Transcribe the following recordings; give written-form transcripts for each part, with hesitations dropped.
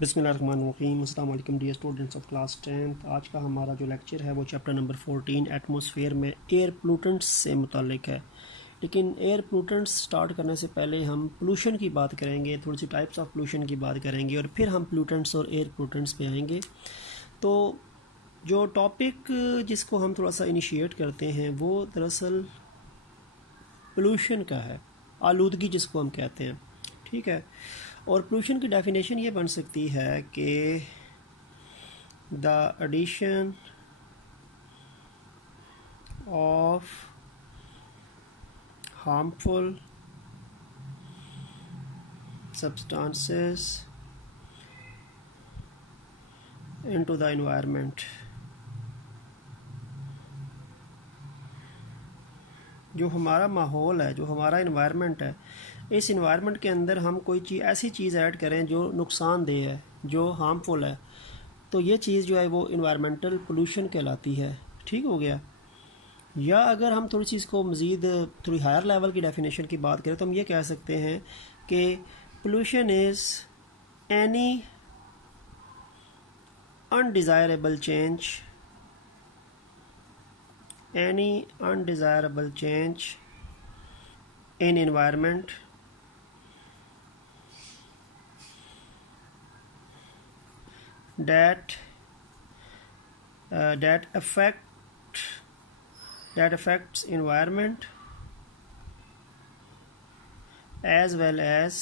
बिस्मिल्लाहिर्रहमानिर्रहीम। अस्सलाम वालेकुम dear students of class 10th। आज का हमारा जो लेक्चर है वो चैप्टर नंबर 14 एटमॉस्फेयर में एयर पोल्यूटेंट्स से मुतालिक है। लेकिन एयर पोल्यूटेंट्स स्टार्ट करने से पहले हम पोल्यूशन की बात करेंगे, थोड़ी सी टाइप्स ऑफ पोल्यूशन की बात करेंगे और फिर हम पोल्यूटेंट्स और एयर पोल्यूटेंट्स पे आएंगे। तो जो टॉपिक जिसको हम थोड़ा सा इनिशिएट करते हैं वो दरअसल पोल्यूशन का है, आलूदगी जिसको हम कहते हैं। ठीक है, और पोल्यूशन की डेफिनेशन ये बन सकती है कि the addition of harmful substances into the environment. जो हमारा माहौल है, जो हमारा इन्वायरमेंट है, इस इन्वायरमेंट के अंदर हम कोई ऐसी चीज़ ऐड करें जो नुकसानदेह है, जो हार्मफुल है, तो ये चीज़ जो है वो इन्वायरमेंटल पोल्यूशन कहलाती है। ठीक हो गया। या अगर हम थोड़ी सी इसको मज़ीद थोड़ी हायर लेवल की डेफिनेशन की बात करें तो हम ये कह सकते हैं कि pollution is any undesirable change in environment that affects environment as well as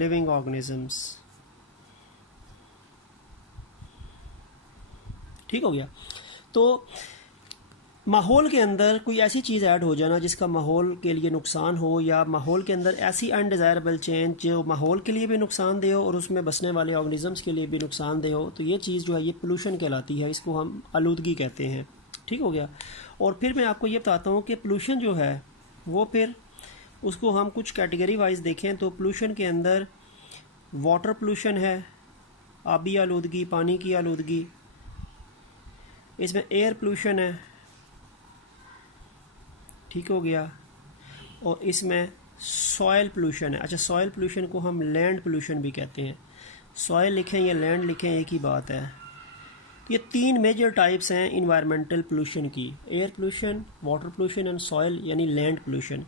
living organisms। ठीक हो गया। तो माहौल के अंदर कोई ऐसी चीज़ ऐड हो जाना जिसका माहौल के लिए नुकसान हो, या माहौल के अंदर ऐसी अनडिज़ायरेबल चेंज जो माहौल के लिए भी नुकसानदेह हो और उसमें बसने वाले ऑर्गेनिज़म्स के लिए भी नुकसानदेह हो, तो ये चीज़ जो है ये पोल्यूशन कहलाती है। इसको हम आलूदगी कहते हैं। ठीक हो गया। और फिर मैं आपको ये बताता हूँ कि पोल्यूशन जो है वो फिर उसको हम कुछ कैटेगरी वाइज देखें तो पोल्यूशन के अंदर वाटर पोल्यूशन है, आबी आलूदगी, पानी की आलूदगी। इसमें एयर पोल्यूशन है। ठीक हो गया। और इसमें सॉयल पोल्यूशन है। अच्छा, सॉयल पोल्यूशन को हम लैंड पोल्यूशन भी कहते हैं। सॉयल लिखें या लैंड लिखें एक ही बात है। ये तीन मेजर टाइप्स हैं इन्वायरमेंटल पोल्यूशन की: air pollution, water pollution and soil यानी लैंड पोल्यूशन।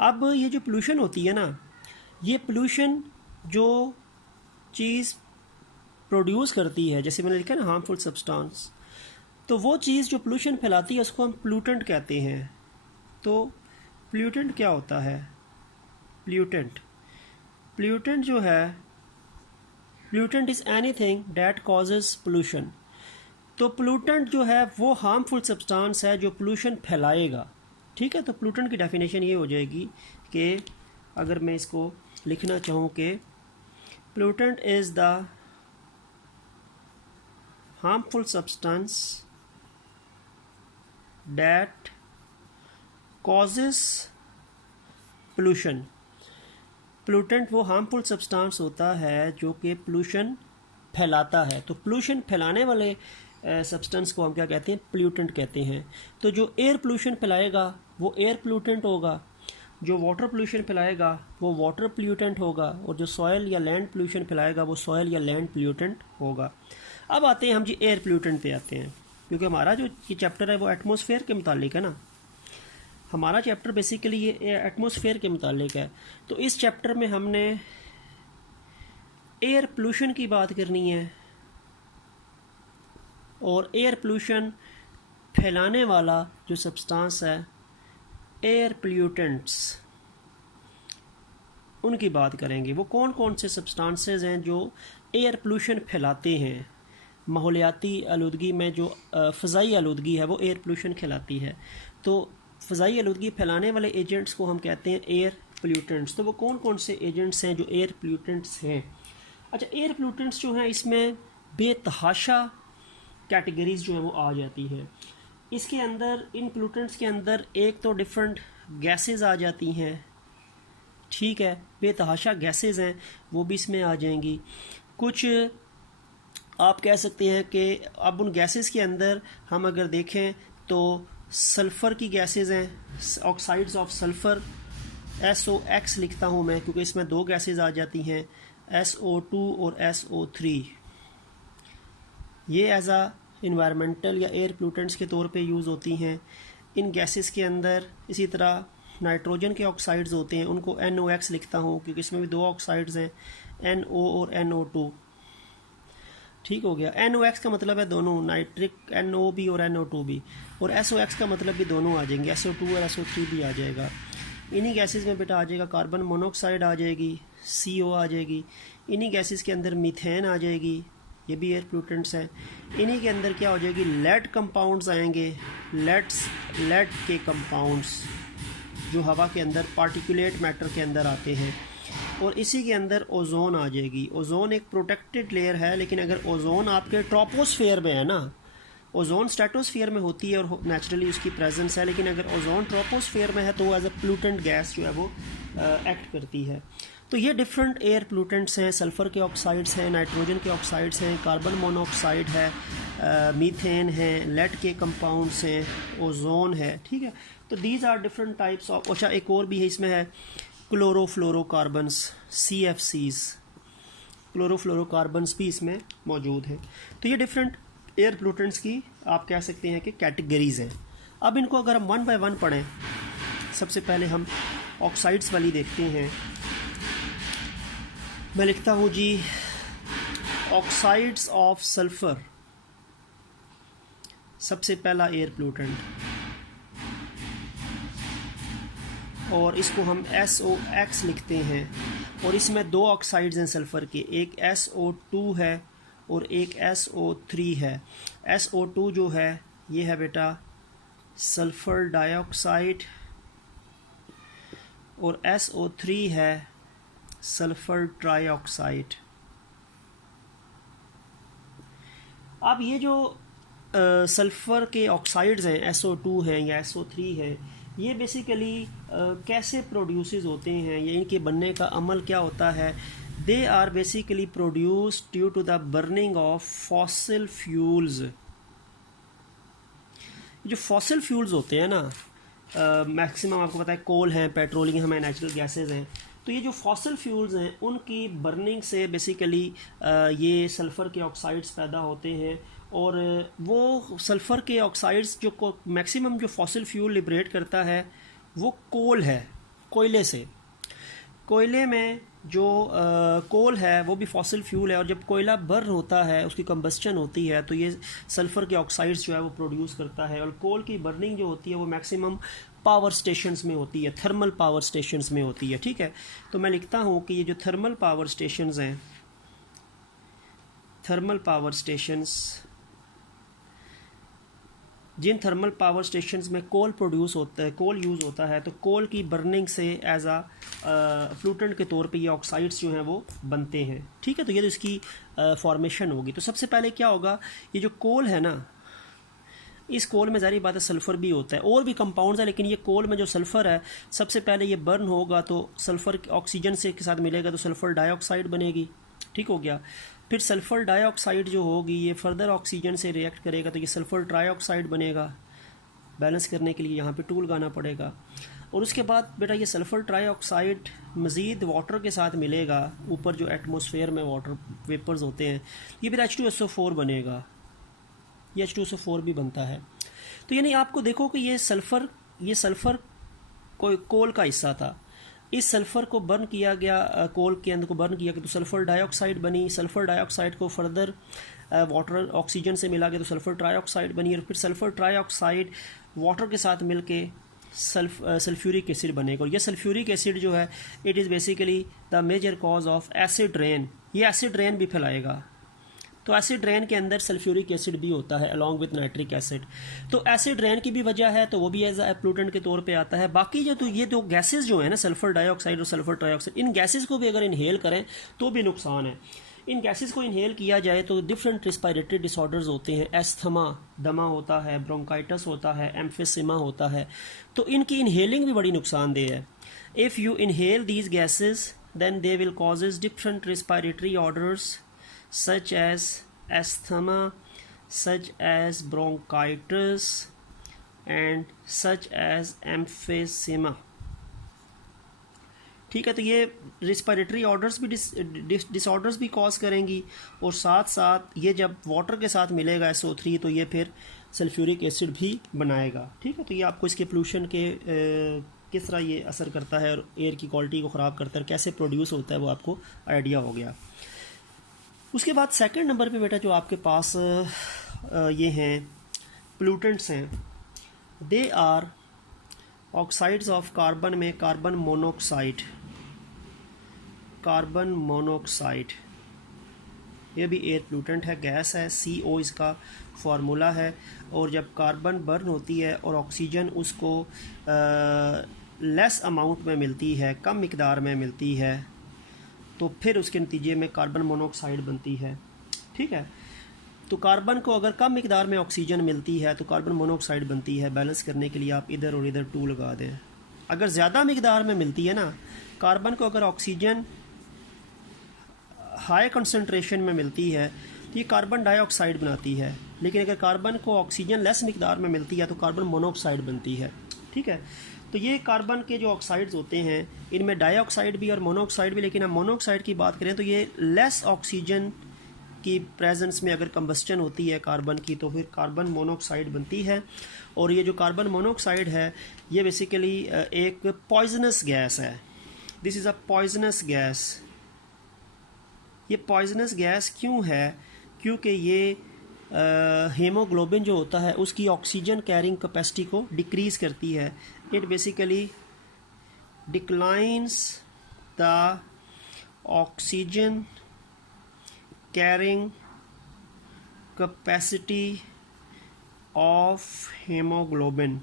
अब ये जो पोल्यूशन होती है ना, ये पोल्यूशन जो चीज़ प्रोड्यूस करती है, जैसे मैंने लिखा ना हार्मफुल सब्सटेंस, तो वो चीज़ जो पोल्यूशन फैलाती है उसको हम पोल्यूटेंट कहते हैं। तो पोल्यूटेंट क्या होता है? पोल्यूटेंट जो है, pollutant is anything that causes pollution. तो पोल्यूटेंट जो है वो हार्मफुल सब्सटेंस है जो पोल्यूशन फैलाएगा। ठीक है। तो पोल्यूटेंट की डेफिनेशन ये हो जाएगी कि अगर मैं इसको लिखना चाहूँ कि pollutant is the harmful substance that causes pollution. Pollutant वो हार्मफुल सब्सटेंस होता है जो कि पोल्यूशन फैलाता है। तो पोल्यूशन फैलाने वाले सब्सटेंस को हम क्या कहते हैं? पोल्यूटेंट कहते हैं। तो जो एयर पोल्यूशन फैलाएगा वो एयर पोल्यूटेंट होगा, जो वाटर पोल्यूशन फैलाएगा वो वाटर पोल्यूटेंट होगा, और जो सॉयल या लैंड पोल्यूशन फैलाएगा वो सॉयल या लैंड पोल्यूटेंट होगा। अब आते हैं हम जी एयर पोल्यूटेंट पे आते हैं, क्योंकि हमारा जो ये चैप्टर है वो एटमॉस्फेयर के मुतालिक है ना। हमारा चैप्टर बेसिकली ये एटमॉस्फेयर के मुतालिक है। तो इस चैप्टर में हमने एयर पोल्यूशन की बात करनी है, और एयर पोल्यूशन फैलाने वाला जो सब्सटेंस है, एयर पोल्यूटेंट्स, उनकी बात करेंगे। वो कौन कौन से सब्सटेंसेस हैं जो एयर पोल्यूशन फैलाते हैं। माहौलियाती आलूदगी में जो फ़ज़ाई आलूदगी है वो एयर पोल्यूशन कहलाती है। तो फ़ज़ाई आलूदगी फैलाने वाले एजेंट्स को हम कहते हैं एयर पोल्यूटेंट्स। तो वो कौन कौन से एजेंट्स हैं जो एयर पोल्यूटेंट्स हैं? अच्छा, एयर पोल्यूटेंट्स जो हैं इसमें बेतहाशा कैटेगरीज जो है वो आ जाती है। इसके अंदर, इन पोल्यूटेंट्स के अंदर एक तो डिफरेंट गैसेस आ जाती हैं। ठीक है, बेतहाशा गैसेस हैं वो भी इसमें आ जाएंगी। कुछ आप कह सकते हैं कि अब उन गैसेस के अंदर हम अगर देखें तो सल्फ़र की गैसेस हैं, ऑक्साइड्स ऑफ सल्फ़र, SOX लिखता हूँ मैं क्योंकि इसमें दो गैसेस आ जाती हैं, SO2 और SO3 ये एज आ इन्वायरमेंटल या एयर पोल्यूटेंट्स के तौर पे यूज़ होती हैं। इन गैसेस के अंदर इसी तरह नाइट्रोजन के ऑक्साइड्स होते हैं, उनको NOx लिखता हूँ क्योंकि इसमें भी दो ऑक्साइड्स हैं, NO और NO2। ठीक हो गया। NOx का मतलब है दोनों, नाइट्रिक NO भी और NO2 भी, और SOx का मतलब भी दोनों आ जाएंगे, SO2 और SO3 भी आ जाएगा। इन्हीं गैसेस में बेटा आ जाएगा कार्बन मोनोऑक्साइड आ जाएगी, CO आ जाएगी। इन्हीं गैसेस के अंदर मीथेन आ जाएगी, ये भी एयर पोल्यूटेंट्स हैं। इन्हीं के अंदर क्या हो जाएगी, लेड कंपाउंड्स आएंगे, लेड के कंपाउंड्स जो हवा के अंदर पार्टिकुलेट मैटर के अंदर आते हैं। और इसी के अंदर ओजोन आ जाएगी। ओजोन एक प्रोटेक्टेड लेयर है, लेकिन अगर ओजोन आपके ट्रोपोस्फेयर में है ना, ओजोन स्ट्रेटोस्फेयर में होती है और नेचुरली उसकी प्रेजेंस है, लेकिन अगर ओजोन ट्रोपोस्फेयर में है तो वो एज अ पोल्यूटेंट गैस जो है वो एक्ट करती है। तो ये डिफरेंट एयर पोल्यूटेंट्स हैं, सल्फ़र के ऑक्साइड्स हैं, नाइट्रोजन के ऑक्साइड्स हैं, कार्बन मोनोऑक्साइड है, मीथेन है, लेड के कंपाउंड्स हैं, ओजोन है। ठीक है, तो these are different types of. अच्छा, एक और भी है, इसमें है क्लोरोफ्लोरोकार्बन्स, CFCs, क्लोरोफ्लोरोकार्बन्स भी इसमें मौजूद हैं। तो ये डिफरेंट एयर पोल्यूटेंट्स की आप कह सकते हैं कि कैटेगरीज हैं। अब इनको अगर हम वन बाय वन पढ़ें, सबसे पहले हम ऑक्साइड्स वाली देखते हैं। मैं लिखता हूँ जी, ऑक्साइड्स ऑफ सल्फ़र सबसे पहला एयर पोल्यूटेंट, और इसको हम SOx लिखते हैं। और इसमें दो ऑक्साइड्स हैं सल्फ़र के, एक SO2 है और एक SO3 है। SO2 जो है ये है बेटा सल्फ़र डाइऑक्साइड, और SO3 है सल्फ़र ट्राइऑक्साइड। अब ये जो सल्फ़र के ऑक्साइड्स हैं, SO2 हैं या SO3 हैं, ये बेसिकली कैसे प्रोड्यूसेस होते हैं, या इनके बनने का अमल क्या होता है। They are basically produced due to the burning of fossil fuels. जो फॉसिल फ्यूल्स होते हैं ना, मैक्सिमम आपको पता है कोल हैं, पेट्रोलियम है, नेचुरल गैसेस हैं। तो ये जो फॉसिल फ्यूल्स हैं उनकी बर्निंग से बेसिकली ये सल्फ़र के ऑक्साइड्स पैदा होते हैं। और वो सल्फ़र के ऑक्साइड्स जो मैक्सिमम जो फॉसिल फ्यूल लिबरेट करता है वो कोल है, कोयले से। कोयले में जो कोल है वो भी फॉसिल फ्यूल है, और जब कोयला बर्न होता है, उसकी कंबस्चन होती है, तो ये सल्फ़र के ऑक्साइड्स जो है वो प्रोड्यूस करता है। और कोल की बर्निंग जो होती है वो मैक्सिमम पावर स्टेशंस में होती है, थर्मल पावर स्टेशंस में होती है। ठीक है, तो मैं लिखता हूँ कि ये जो थर्मल पावर स्टेशंस हैं, थर्मल पावर स्टेशंस, जिन थर्मल पावर स्टेशंस में कोल प्रोड्यूस होता है, कोल यूज़ होता है, तो कोल की बर्निंग से एज आ फ्लूटेंट के तौर पे ये ऑक्साइड्स जो हैं वो बनते हैं। ठीक है, तो ये तो इसकी फॉर्मेशन होगी। तो सबसे पहले क्या होगा, ये जो कोल है ना, इस कोल में ज़ाहिर बात है सल्फ़र भी होता है, और भी कंपाउंड्स है, लेकिन ये कोल में जो सल्फ़र है, सबसे पहले ये बर्न होगा तो सल्फ़र ऑक्सीजन से के साथ मिलेगा तो सल्फ़र डाइऑक्साइड बनेगी। ठीक हो गया। फिर सल्फ़र डाइऑक्साइड जो होगी ये फर्दर ऑक्सीजन से रिएक्ट करेगा तो ये सल्फ़र ट्राइऑक्साइड बनेगा। बैलेंस करने के लिए यहाँ पे टूल लगाना पड़ेगा। और उसके बाद बेटा ये सल्फ़र ट्राइऑक्साइड मज़ीद वाटर के साथ मिलेगा, ऊपर जो एटमॉस्फेयर में वाटर वेपर्स होते हैं, ये फिर H2SO4 बनेगा, ये H2SO4 भी बनता है। तो यानी आपको देखो कि ये सल्फ़र कोल का हिस्सा था। इस सल्फ़र को बर्न किया गया, कोल के अंदर को बर्न किया गया तो सल्फ़र डाइऑक्साइड बनी। सल्फ़र डाइऑक्साइड को फर्दर वाटर ऑक्सीजन से मिला गया तो सल्फ़र ट्राइऑक्साइड बनी, और फिर सल्फ़र ट्राइऑक्साइड वाटर के साथ मिलके सल्फ्यूरिक एसिड बनेगा। और ये सल्फ्यूरिक एसिड जो है it is basically the major cause of acid rain. ये एसिड रेन भी फैलाएगा। तो एसिड रेन के अंदर सल्फ्यूरिक एसिड भी होता है अलॉन्ग विद नाइट्रिक एसिड। तो एसिड रेन की भी वजह है, तो वो भी एज ए पोल्यूटेंट के तौर पे आता है। बाकी जो तो ये दो गैसेस जो है ना, सल्फर डाइऑक्साइड और सल्फर ट्राइऑक्साइड, इन गैसेस को भी अगर इनहेल करें तो भी नुकसान है। इन गैसेस को इनहेल किया जाए तो डिफरेंट रिस्पायरेटरी डिसऑर्डर्स होते हैं, एस्थमा, दमा होता है, ब्रोंकाइटिस होता है, एम्फिसिमा होता है। तो इनकी इनहेलिंग भी बड़ी नुकसानदेह है। If you inhale these gases then they will causes different respiratory orders such as asthma, such as bronchitis and such as emphysema। ठीक है। तो ये रिस्पिरेटरी ऑर्डर्स भी डिसऑर्डर्स भी कॉज करेंगी, और साथ साथ ये जब वाटर के साथ मिलेगा SO3 तो ये फिर सल्फ्यूरिक एसिड भी बनाएगा। ठीक है। तो ये आपको इसके पोल्यूशन के किस तरह ये असर करता है और एयर की क्वालिटी को ख़राब करता है, कैसे प्रोड्यूस होता है, वो आपको आइडिया हो गया। उसके बाद सेकंड नंबर पे बेटा जो आपके पास ये हैं पोल्यूटेंट्स हैं, they are oxides of carbon में कार्बन मोनोक्साइड, ये भी एयर पोल्यूटेंट है, गैस है, CO इसका फार्मूला है। और जब कार्बन बर्न होती है और ऑक्सीजन उसको लेस अमाउंट में मिलती है, कम मिकदार में मिलती है, तो फिर उसके नतीजे में कार्बन मोनोक्साइड बनती है। ठीक है। तो कार्बन को अगर कम मिकदार में ऑक्सीजन मिलती है तो कार्बन मोनोक्साइड बनती है। बैलेंस करने के लिए आप इधर और इधर 2 लगा दें। अगर ज़्यादा मिकदार में मिलती है ना कार्बन को, अगर ऑक्सीजन हाई कंसंट्रेशन में मिलती है तो ये कार्बन डाइऑक्साइड बनाती है, लेकिन अगर कार्बन को ऑक्सीजन लेस मिकदार में मिलती है तो कार्बन मोनोक्साइड बनती है। ठीक है। तो ये कार्बन के जो ऑक्साइड्स होते हैं इनमें डाइऑक्साइड भी और मोनोक्साइड भी, लेकिन हम मोनोक्साइड की बात करें तो ये लेस ऑक्सीजन की प्रेजेंस में अगर कंबस्टन होती है कार्बन की तो फिर कार्बन मोनोक्साइड बनती है। और ये जो कार्बन मोनोक्साइड है ये बेसिकली एक पॉइजनस गैस है। This is a poisonous gas. ये पॉइजनस गैस क्यों है? क्योंकि ये हीमोग्लोबिन जो होता है उसकी ऑक्सीजन कैरिंग कैपेसिटी को डिक्रीज़ करती है। It basically declines the oxygen carrying capacity of haemoglobin.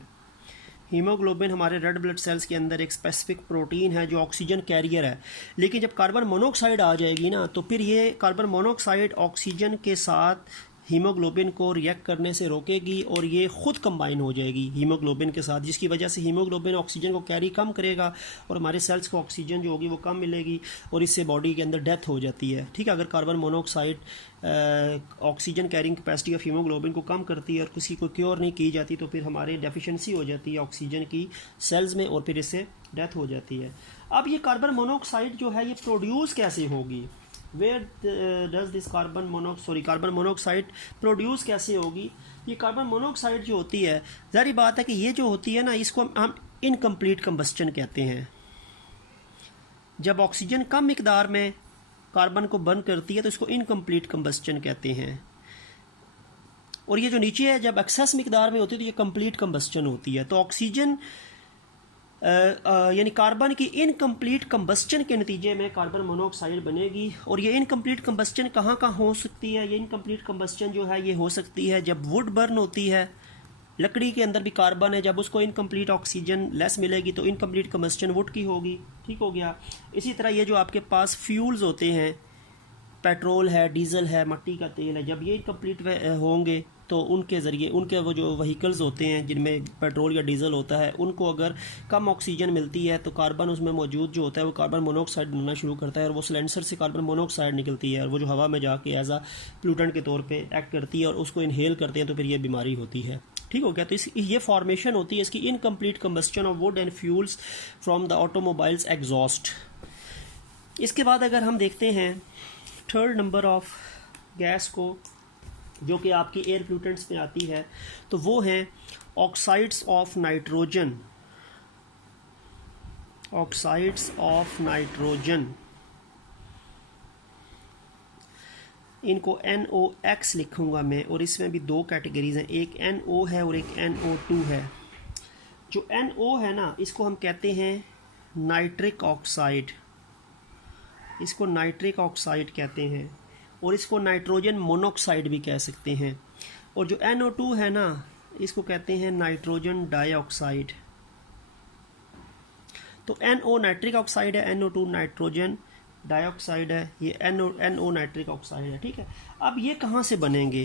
Haemoglobin हमारे रेड ब्लड सेल्स के अंदर एक स्पेसिफिक प्रोटीन है जो ऑक्सीजन कैरियर है, लेकिन जब कार्बन मोनोक्साइड आ जाएगी ना तो फिर ये कार्बन मोनोक्साइड ऑक्सीजन के साथ हीमोग्लोबिन को रिएक्ट करने से रोकेगी और ये ख़ुद कंबाइन हो जाएगी हीमोग्लोबिन के साथ, जिसकी वजह से हीमोग्लोबिन ऑक्सीजन को कैरी कम करेगा और हमारे सेल्स को ऑक्सीजन जो होगी वो कम मिलेगी और इससे बॉडी के अंदर डेथ हो जाती है। ठीक है। अगर carbon monoxide oxygen carrying capacity of haemoglobin को कम करती है और किसी को क्योर नहीं की जाती तो फिर हमारे डेफिशिएंसी हो जाती है ऑक्सीजन की सेल्स में और फिर इससे डेथ हो जाती है। अब ये कार्बन मोनोक्साइड जो है ये प्रोड्यूस कैसे होगी? Where does this carbon monoxide produce कैसे होगी? ये कार्बन मोनोक्साइड जो होती है, ज़ाहिर बात है कि ये जो होती है ना इसको हम इनकम्प्लीट कंबस्टन कहते हैं। जब ऑक्सीजन कम मिकदार में कार्बन को बर्न करती है तो इसको इनकम्प्लीट कंबस्टन कहते हैं। और ये जो नीचे है जब एक्सेस मिकदार में होती है तो ये कंप्लीट कंबस्टन होती है। तो ऑक्सीजन यानी कार्बन की इनकम्प्लीट कंबस्टन के नतीजे में कार्बन मोनोक्साइड बनेगी। और ये इनकम्प्लीट कंबस्टन कहाँ कहाँ हो सकती है? ये इनकम्प्लीट कंबस्टन जो है ये हो सकती है जब वुड बर्न होती है, लकड़ी के अंदर भी कार्बन है, जब उसको इनकम्प्लीट ऑक्सीजन लेस मिलेगी तो इनकम्प्लीट कंबस्टन वुड की होगी। ठीक हो गया। इसी तरह ये जो आपके पास फ्यूल्स होते हैं, पेट्रोल है, डीजल है, मिट्टी का तेल है, जब ये इनकम्प्लीट होंगे तो उनके ज़रिए उनके वो जो व्हीकल्स होते हैं जिनमें पेट्रोल या डीजल होता है उनको अगर कम ऑक्सीजन मिलती है तो कार्बन उसमें मौजूद जो होता है वो कार्बन मोनोक्साइड बनना शुरू करता है और वो सिलेंसर से कार्बन मोनोक्साइड निकलती है और वो जो हवा में जाके एज आ प्लूटेंट के तौर पे एक्ट करती है और उसको इनहेल करते हैं तो फिर ये बीमारी होती है। ठीक हो गया। तो ये फॉर्मेशन होती है इसकी incomplete combustion of would and fuels from the automobiles exhaust. इसके बाद अगर हम देखते हैं थर्ड नंबर ऑफ गैस को जो कि आपकी एयर पोल्यूटेंट्स में आती है तो वो हैं oxides of nitrogen. Oxides of nitrogen इनको NOx लिखूंगा मैं और इसमें भी 2 कैटेगरीज हैं, एक NO है और एक NO2 है। जो NO है ना इसको हम कहते हैं नाइट्रिक ऑक्साइड, इसको नाइट्रिक ऑक्साइड कहते हैं और इसको नाइट्रोजन मोनोक्साइड भी कह सकते हैं। और जो NO2 है ना इसको कहते हैं नाइट्रोजन डाइऑक्साइड। तो NO नाइट्रिक ऑक्साइड है, NO2 नाइट्रोजन डाइऑक्साइड है, ये NO नाइट्रिक ऑक्साइड है। ठीक है। अब ये कहाँ से बनेंगे?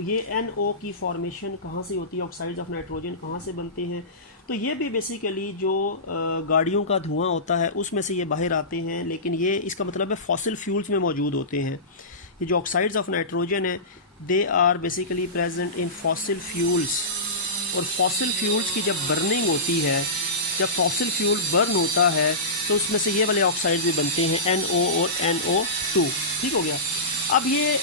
ये NO की फॉर्मेशन कहाँ से होती है? ऑक्साइड्स ऑफ नाइट्रोजन कहाँ से बनते हैं? तो ये भी बेसिकली जो गाड़ियों का धुआं होता है उसमें से ये बाहर आते हैं, लेकिन ये इसका मतलब है फॉसिल फ्यूल्स में मौजूद होते हैं। ये जो ऑक्साइड्स ऑफ नाइट्रोजन है they are basically present in fossil fuels. और फॉसिल फ्यूल्स की जब बर्निंग होती है जब फॉसिल फ्यूल बर्न होता है तो उसमें से ये वाले ऑक्साइड भी बनते हैं, NO और NO2। ठीक हो गया। अब ये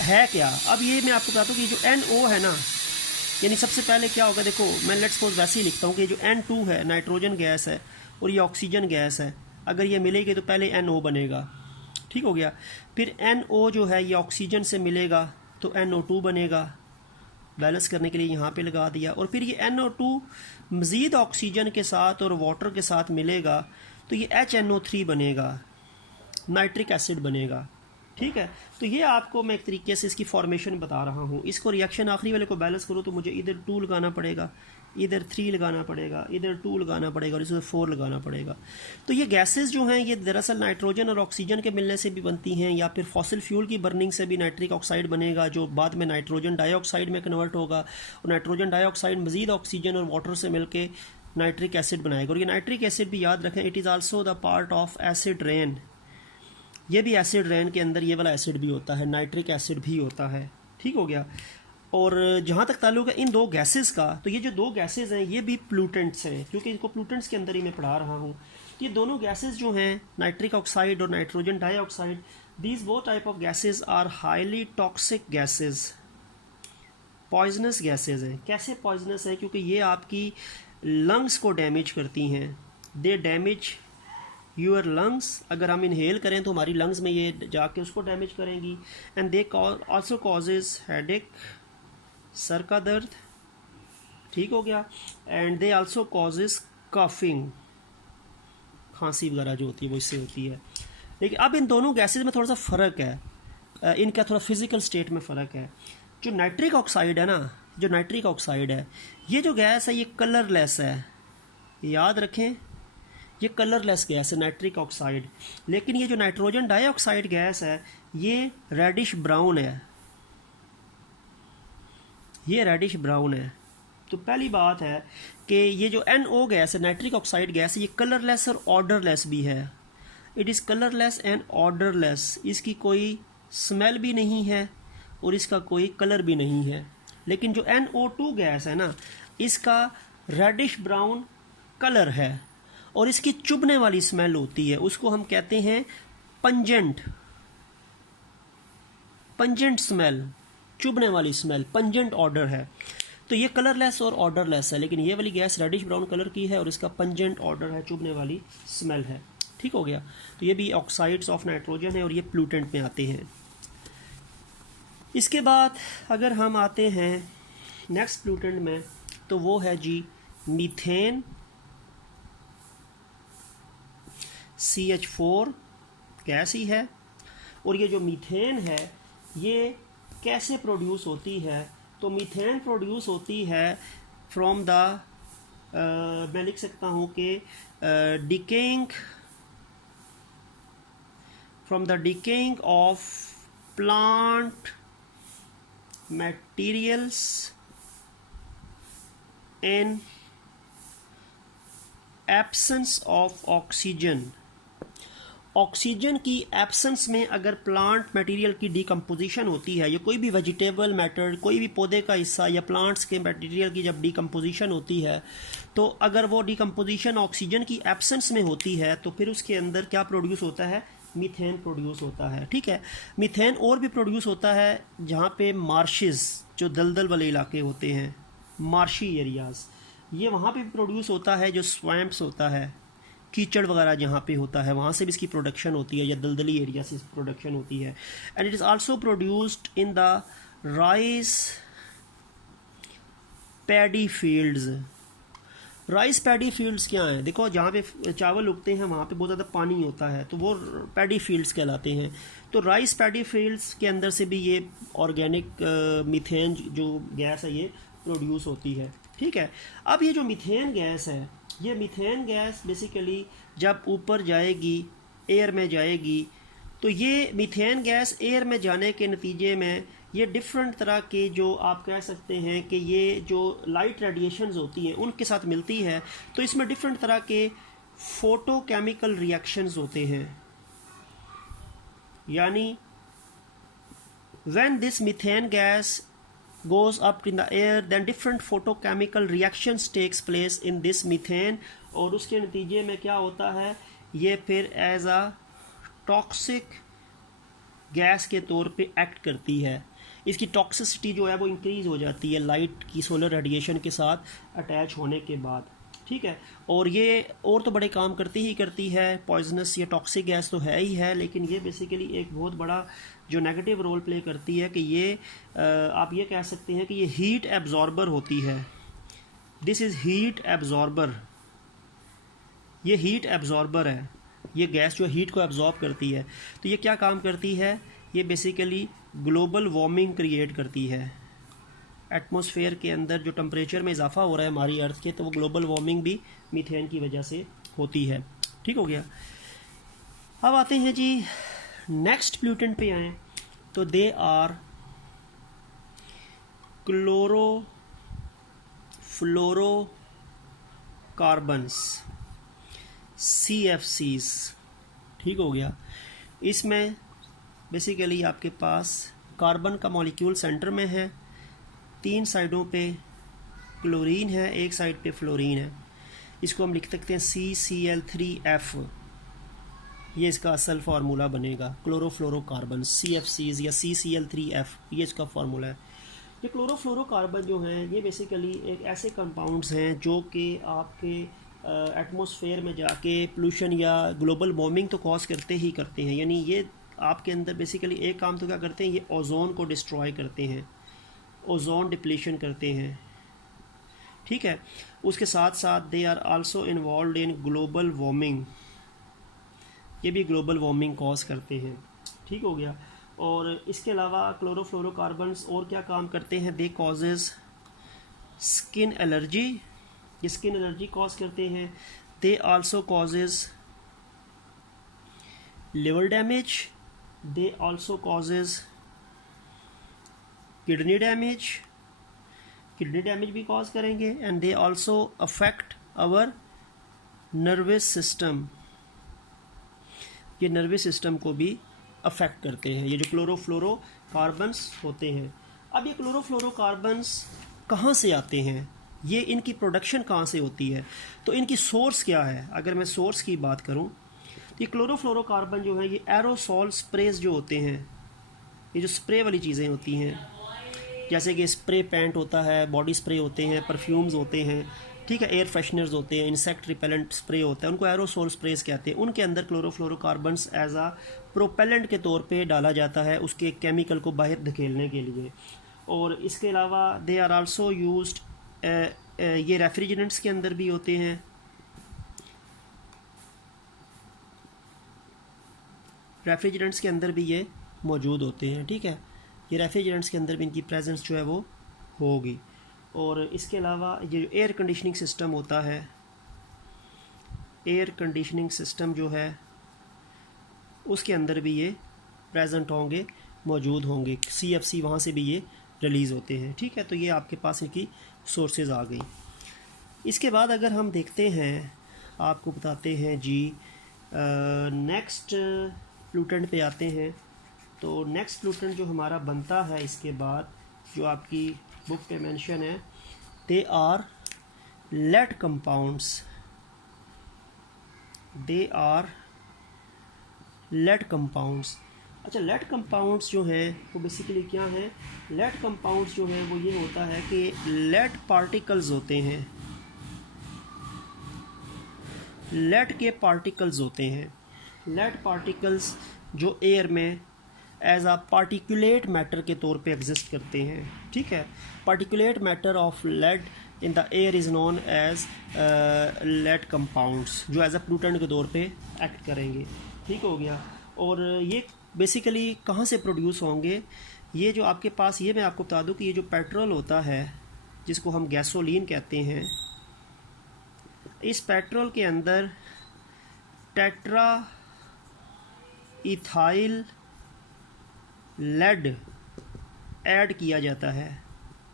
है क्या, अब ये मैं आपको बताता हूँ कि जो NO है ना, यानी सबसे पहले क्या होगा, देखो मैं लेट्स सपोज वैसे ही लिखता हूँ कि जो N2 है नाइट्रोजन गैस है और ये ऑक्सीजन गैस है, अगर ये मिलेगी तो पहले NO बनेगा। ठीक हो गया। फिर NO जो है ये ऑक्सीजन से मिलेगा तो NO2 बनेगा, बैलेंस करने के लिए यहाँ पे लगा दिया। और फिर ये NO2 मज़ीद ऑक्सीजन के साथ और वाटर के साथ मिलेगा तो ये HNO3 बनेगा, नाइट्रिक एसिड बनेगा। ठीक है, तो ये आपको मैं एक तरीके से इसकी फॉर्मेशन बता रहा हूँ। इसको रिएक्शन आखिरी वाले को बैलेंस करो तो मुझे इधर 2 लगाना पड़ेगा, इधर 3 लगाना पड़ेगा, इधर 2 लगाना पड़ेगा और इधर 4 लगाना पड़ेगा। तो ये गैसेस जो हैं ये दरअसल नाइट्रोजन और ऑक्सीजन के मिलने से भी बनती हैं, या फिर फॉसिल फ्यूल की बर्निंग से भी नाइट्रिक ऑक्साइड बनेगा जो बाद में नाइट्रोजन डाइऑक्साइड में कन्वर्ट होगा, और नाइट्रोजन डाइऑक्साइड मज़ीद ऑक्सीजन और वाटर से मिलकर नाइट्रिक एसिड बनाएगा। और ये नाइट्रिक एसिड भी याद रखें, it is also the part of acid rain. ये भी एसिड रेन के अंदर ये वाला एसिड भी होता है, नाइट्रिक एसिड भी होता है। ठीक हो गया। और जहाँ तक ताल्लुक है इन दो गैसेस का, तो ये जो दो गैसेस हैं ये भी प्लूटेंट्स हैं, क्योंकि इनको प्लूटेंट्स के अंदर ही मैं पढ़ा रहा हूँ। ये दोनों गैसेस जो हैं नाइट्रिक ऑक्साइड और nitrogen dioxide, these both type of gases are highly toxic gases, poisonous gases हैं। कैसे पॉइजनस हैं? क्योंकि ये आपकी लंग्स को डैमेज करती हैं, दे डैमेज यूर लंग्स। अगर हम इनहेल करें तो हमारी लंग्स में ये जाके उसको डैमेज करेंगी। And they also causes headache, sir का दर्द। ठीक हो गया। And they also causes coughing, खांसी वगैरह जो होती है वो इससे होती है। लेकिन अब इन दोनों गैसेज में थोड़ा सा फ़र्क है, इनका थोड़ा फिजिकल स्टेट में फ़र्क है। जो नाइट्रिक ऑक्साइड है ना, जो नाइट्रिक ऑक्साइड है, ये जो गैस है ये कलरलेस है, याद रखें ये कलरलेस गैस है नाइट्रिक ऑक्साइड। लेकिन ये जो नाइट्रोजन डाइऑक्साइड गैस है ये रेडिश ब्राउन है, ये रेडिश ब्राउन है। तो पहली बात है कि ये जो NO गैस है नाइट्रिक ऑक्साइड गैस है, ये कलरलेस और ऑर्डरलेस भी है। It is colourless and odourless, इसकी कोई स्मेल भी नहीं है और इसका कोई कलर भी नहीं है। लेकिन जो NO2 गैस है ना, इसका रेडिश ब्राउन कलर है और इसकी चुभने वाली स्मेल होती है, उसको हम कहते हैं पंजेंट, पंजेंट स्मेल, चुभने वाली स्मेल, पंजेंट ऑर्डर है। तो ये कलरलेस और ऑर्डरलेस है, लेकिन ये वाली गैस रेडिश ब्राउन कलर की है और इसका पंजेंट ऑर्डर है, चुभने वाली स्मेल है। ठीक हो गया। तो ये भी ऑक्साइड्स ऑफ नाइट्रोजन है और ये प्लूटेंट में आते हैं। इसके बाद अगर हम आते हैं नेक्स्ट प्लूटेंट में, तो वो है जी मीथेन, CH4 गैस ही है। और ये जो मीथेन है ये कैसे प्रोड्यूस होती है? तो मीथेन प्रोड्यूस होती है फ्रॉम द, मैं लिख सकता हूँ कि decaying, from the decaying of plant materials in absence of oxygen. Oxygen की एब्सेंस में अगर प्लांट मटेरियल की डिकम्पोजिशन होती है, या कोई भी वेजिटेबल मैटर, कोई भी पौधे का हिस्सा या प्लांट्स के मटेरियल की जब डिकम्पोजिशन होती है, तो अगर वो डिकम्पोजिशन ऑक्सीजन की एब्सेंस में होती है तो फिर उसके अंदर क्या प्रोड्यूस होता है? मीथेन प्रोड्यूस होता है। ठीक है। मीथेन और भी प्रोड्यूस होता है जहाँ पे मार्शेस, जो दलदल वाले इलाके होते हैं, मार्शी एरियाज़, ये वहाँ पे भी प्रोड्यूस होता है। जो स्वैम्प्स होता है, कीचड़ वगैरह जहाँ पे होता है, वहाँ से भी इसकी प्रोडक्शन होती है, या दलदली एरिया से प्रोडक्शन होती है। And it is also produced in the rice paddy fields. Rice paddy fields क्या हैं? देखो जहाँ पे चावल उगते हैं वहाँ पे बहुत ज़्यादा पानी होता है, तो वो पैडी फील्ड्स कहलाते हैं। तो राइस पैडी फील्ड्स के अंदर से भी ये ऑर्गेनिक मीथेन जो गैस है ये प्रोड्यूस होती है। ठीक है। अब ये जो मीथेन गैस है, ये मीथेन गैस बेसिकली जब ऊपर जाएगी, एयर में जाएगी, तो ये मीथेन गैस एयर में जाने के नतीजे में ये डिफरेंट तरह के, जो आप कह सकते हैं कि ये जो लाइट रेडिएशंस होती हैं उनके साथ मिलती है, तो इसमें डिफरेंट तरह के फोटोकेमिकल रिएक्शंस होते हैं। यानी when this methane gas goes up in the air, then different photochemical reactions takes place in this methane, और उसके नतीजे में क्या होता है, ये फिर एज अ टॉक्सिक गैस के तौर पे एक्ट करती है। इसकी टॉक्सिसिटी जो है वो इंक्रीज़ हो जाती है लाइट की सोलर रेडिएशन के साथ अटैच होने के बाद, ठीक है। और ये और तो बड़े काम करती है, पॉइजनस या टॉक्सिक गैस तो है ही है, लेकिन ये बेसिकली एक बहुत बड़ा जो नेगेटिव रोल प्ले करती है कि ये आप ये कह सकते हैं कि ये हीट एब्जॉर्बर होती है। दिस इज़ हीट एब्जॉर्बर, ये हीट एब्जॉर्बर है, ये गैस जो हीट को एब्जॉर्ब करती है। तो ये क्या काम करती है, ये बेसिकली ग्लोबल वार्मिंग क्रिएट करती है। एटमॉस्फेयर के अंदर जो टेम्परेचर में इजाफा हो रहा है हमारी अर्थ के, तो वो ग्लोबल वार्मिंग भी मीथेन की वजह से होती है, ठीक हो गया। अब आते हैं जी नेक्स्ट प्लूटेंट पे आए, तो दे आर क्लोरो फ्लोरोकार्बन्स, CFCs, ठीक हो गया। इसमें बेसिकली आपके पास कार्बन का मॉलिक्यूल सेंटर में है, 3 साइडों पे क्लोरीन है, एक साइड पे फ्लोरीन है। इसको हम लिख सकते हैं CCl3F, ये इसका असल फार्मूला बनेगा, क्लोरोफ्लोरोकार्बन CFCs या CCl3F, ये इसका फार्मूला है। ये क्लोरोफ्लोरोकार्बन जो हैं ये बेसिकली एक ऐसे कंपाउंड्स हैं जो कि आपके एटमॉस्फेयर में जाके पोल्यूशन या ग्लोबल वार्मिंग तो कॉज करते ही करते हैं। यानी ये आपके अंदर बेसिकली एक काम तो क्या करते हैं, ये ओजोन को डिस्ट्रॉय करते हैं, ओजोन डिप्लीशन करते हैं, ठीक है। उसके साथ साथ they are also involve in global warming, ये भी ग्लोबल वार्मिंग कॉज करते हैं, ठीक हो गया। और इसके अलावा क्लोरोफ्लोरोकार्बन्स और क्या काम करते हैं, दे कॉजेज स्किन एलर्जी, ये स्किन एलर्जी कॉज करते हैं। They also causes liver damage, they also causes kidney damage, kidney damage भी कॉज करेंगे। And they also affect our nervous system, ये नर्वस सिस्टम को भी अफेक्ट करते हैं, ये जो क्लोरोफ्लोरोकार्बन्स होते हैं। अब ये क्लोरोफ्लोरोकार्बन्स कहाँ से आते हैं, ये इनकी प्रोडक्शन कहाँ से होती है, तो इनकी सोर्स क्या है। अगर मैं सोर्स की बात करूँ तो ये क्लोरोफ्लोरोकार्बन जो है ये एरोसॉल स्प्रेज जो होते हैं, ये जो स्प्रे वाली चीज़ें होती हैं, जैसे कि स्प्रे पैंट होता है, बॉडी स्प्रे होते हैं, परफ्यूम्स होते हैं, ठीक है, एयर फ्रेशनर्स होते हैं, इंसेक्ट रिपेलेंट स्प्रे होता है, उनको एरोसोल स्प्रेस कहते हैं। उनके अंदर क्लोरोफ्लोरोकार्बन्स एज आ प्रोपेलेंट के तौर पे डाला जाता है उसके केमिकल को बाहर धकेलने के लिए। और इसके अलावा दे आर आल्सो यूज्ड, ये रेफ्रिजरेंट्स के अंदर भी होते हैं, रेफ्रिजरेंट्स के अंदर भी ये मौजूद होते हैं, ठीक है, ये रेफ्रिजरेंट्स के अंदर भी इनकी प्रेजेंस जो है वो होगी। और इसके अलावा ये जो एयर कंडीशनिंग सिस्टम होता है, एयर कंडीशनिंग सिस्टम जो है उसके अंदर भी ये प्रेजेंट होंगे, मौजूद होंगे, CFC वहाँ से भी ये रिलीज़ होते हैं, ठीक है। तो ये आपके पास इनकी सोर्सेज आ गई। इसके बाद अगर हम देखते हैं, आपको बताते हैं जी नेक्स्ट प्लूटेंट पे आते हैं। तो नेक्स्ट प्लूटेंट जो हमारा बनता है इसके बाद, जो आपकी बुक पे मेंशन है, they are lead compounds, they are lead compounds. अच्छा, लेड कंपाउंड्स जो हैं वो बेसिकली क्या हैं, लेड कंपाउंड्स जो हैं वो ये होता है कि लेड पार्टिकल्स होते हैं, लेड के पार्टिकल्स होते हैं, लेड पार्टिकल्स जो एयर में एज आ पार्टिकुलेट मैटर के तौर पे एग्जिस्ट करते हैं, ठीक है। Particulate matter of lead in the air is known as lead compounds, जो एज अ प्लूटेंट के तौर पे एक्ट करेंगे, ठीक हो गया। और ये बेसिकली कहाँ से प्रोड्यूस होंगे, ये जो आपके पास, ये मैं आपको बता दूं कि ये जो पेट्रोल होता है जिसको हम गैसोलीन कहते हैं, इस पेट्रोल के अंदर टेट्रा इथाइल लेड ऐड किया जाता है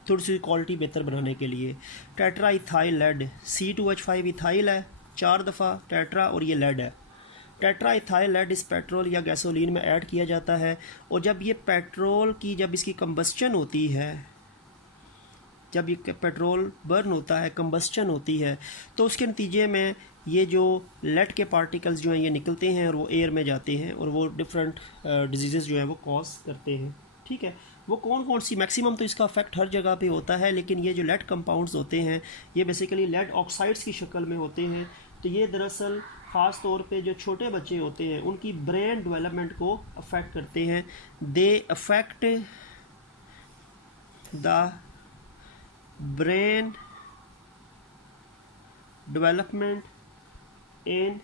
थोड़ी सी क्वालिटी बेहतर बनाने के लिए। Tetra ethyl lead, C2H5 ethyl है 4 दफ़ा टेट्रा, और ये लेड है। टेट्रा इथाइल लेड इस पेट्रोल या गैसोलीन में ऐड किया जाता है, और जब ये पेट्रोल की जब इसकी कंबस्चन होती है जब ये पेट्रोल बर्न होता है, कंबस्चन होती है, तो उसके नतीजे में ये जो लेड के पार्टिकल्स जो हैं ये निकलते हैं और वो एयर में जाते हैं और वो डिफरेंट डिजीज़ जो है वो कॉज करते हैं। ठीक है, वो कौन कौन सी, मैक्सिमम तो इसका इफेक्ट हर जगह पे होता है, लेकिन ये जो लेड कंपाउंड्स होते हैं ये बेसिकली लेड ऑक्साइड्स की शक्ल में होते हैं। तो ये दरअसल ख़ास तौर पे जो छोटे बच्चे होते हैं उनकी ब्रेन डेवलपमेंट को अफेक्ट करते हैं। They affect the brain development in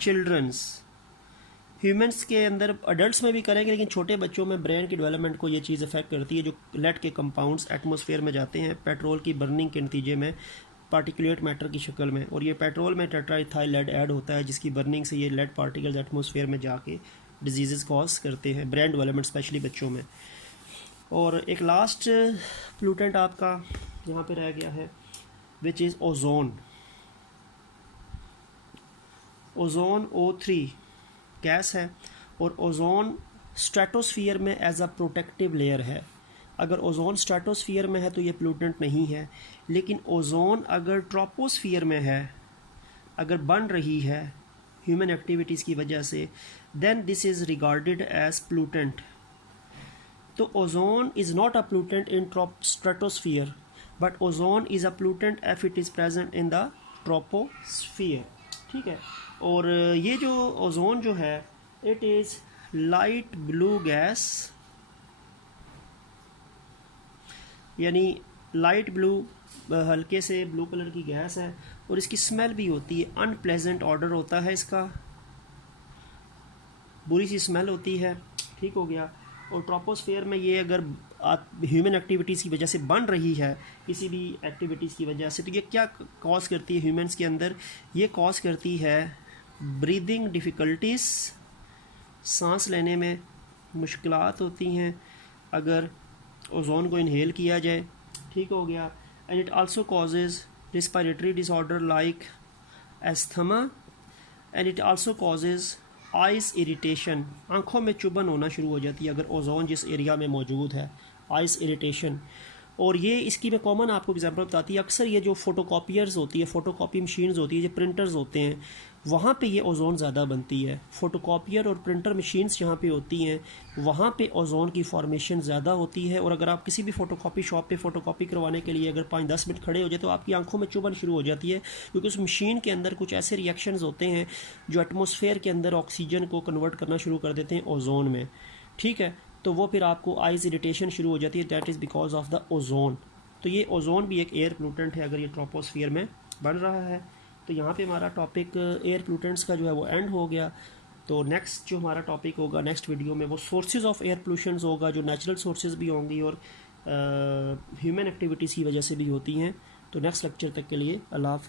childrens. Humans के अंदर, अडल्ट्स में भी करेंगे, लेकिन छोटे बच्चों में ब्रेन की डेवलपमेंट को ये चीज़ अफेक्ट करती है। जो लेड के कंपाउंड्स एटमॉस्फेयर में जाते हैं पेट्रोल की बर्निंग के नतीजे में पार्टिकुलेट मैटर की शक्ल में, और ये पेट्रोल में टेट्राइथाइल लेड ऐड होता है जिसकी बर्निंग से ये लेड पार्टिकल्स एटमॉस्फेयर में जाके डिजीज़ कॉज करते हैं, ब्रेन डेवलपमेंट स्पेशली बच्चों में। और एक लास्ट पोल्यूटेंट आपका यहाँ पे रह गया है which is ozone. Ozone O3 gas है और ओजोन स्ट्रेटोस्फियर में एज अ प्रोटेक्टिव लेयर है। अगर ओजोन स्ट्रेटोस्फियर में है तो ये पोल्यूटेंट नहीं है, लेकिन ओजोन अगर ट्रोपोस्फियर में है, अगर बन रही है ह्यूमन एक्टिविटीज़ की वजह से, then this is regarded as pollutant. तो ozone is not a pollutant in stratosphere, but ozone is a pollutant if it is present in the troposphere. ठीक है, और ये जो ओजोन जो है it is light blue gas, यानी light blue, हल्के से ब्लू कलर की गैस है, और इसकी स्मेल भी होती है, अनप्लेजेंट ऑडर होता है इसका, बुरी सी स्मेल होती है। ठीक हो गया। और ट्रोपोस्फेयर में ये अगर ह्यूमन एक्टिविटीज़ की वजह से बन रही है, किसी भी एक्टिविटीज़ की वजह से, तो ये क्या कॉज करती है ह्यूमंस के अंदर? ये कॉज करती है ब्रीदिंग डिफ़िकल्टीज़, सांस लेने में मुश्किलात होती हैं अगर ओजोन को इनहेल किया जाए। ठीक हो गया। And it also causes respiratory disorder like asthma, and it also causes ice irritation, आँखों में चुभन होना शुरू हो जाती है अगर ओजोन जिस एरिया में मौजूद है, आइस इरिटेशन। और ये इसकी मैं कॉमन आपको एग्जांपल बताती है, अक्सर ये जो फोटोकॉपियर्स होती है, फोटोकॉपी मशीन्स होती है, जो प्रिंटर्स होते हैं, वहाँ पे ये ओजोन ज़्यादा बनती है। फोटोकॉपियर और प्रिंटर मशीन्स जहाँ पे होती हैं वहाँ पे ओजोन की फॉर्मेशन ज़्यादा होती है। और अगर आप किसी भी फ़ोटोकॉपी शॉप पे फ़ोटोकॉपी करवाने के लिए अगर 5-10 मिनट खड़े हो जाए तो आपकी आंखों में चुभन शुरू हो जाती है, क्योंकि उस मशीन के अंदर कुछ ऐसे रिएक्शंस होते हैं जो एटमॉस्फेयर के अंदर ऑक्सीजन को कन्वर्ट करना शुरू कर देते हैं ओजोन में। ठीक है, तो वो फिर आपको आइज इरिटेशन शुरू हो जाती है, that is because of the ozone. तो ये ओजोन भी एक एयर पोल्यूटेंट है अगर ये ट्रोपोस्फियर में बन रहा है। तो यहाँ पे हमारा टॉपिक एयर पोल्यूटेंट्स का जो है वो एंड हो गया। तो नेक्स्ट जो हमारा टॉपिक होगा नेक्स्ट वीडियो में वो सोर्सेज ऑफ एयर पोल्यूशन होगा, जो नेचुरल सोर्सेज भी होंगी और ह्यूमन एक्टिविटीज़ की वजह से भी होती हैं। तो नेक्स्ट लेक्चर तक के लिए अल्लाह हाफ़िज़।